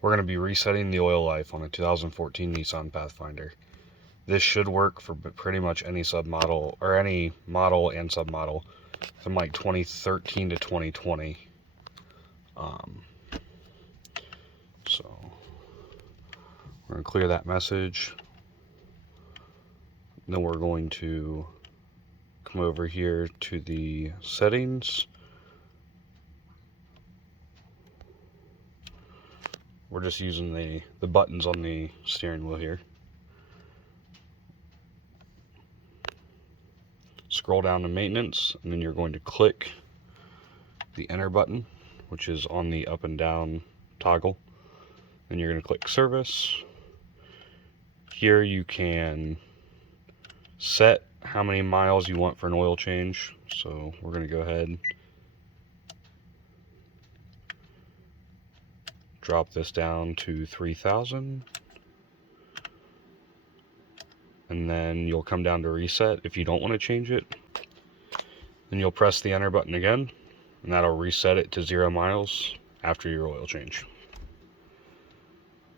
We're going to be resetting the oil life on a 2014 Nissan Pathfinder. This should work for pretty much any submodel, or any model and submodel from like 2013 to 2020. So we're going to clear that message. Then we're going to come over here to the settings. We're just using the buttons on the steering wheel here. Scroll down to maintenance, and then you're going to click the enter button, which is on the up and down toggle. Then you're going to click service. Here you can set how many miles you want for an oil change. So we're going to go ahead, drop this down to 3,000, and then you'll come down to reset. If you don't want to change it, then you'll press the enter button again, and that'll reset it to 0 miles after your oil change.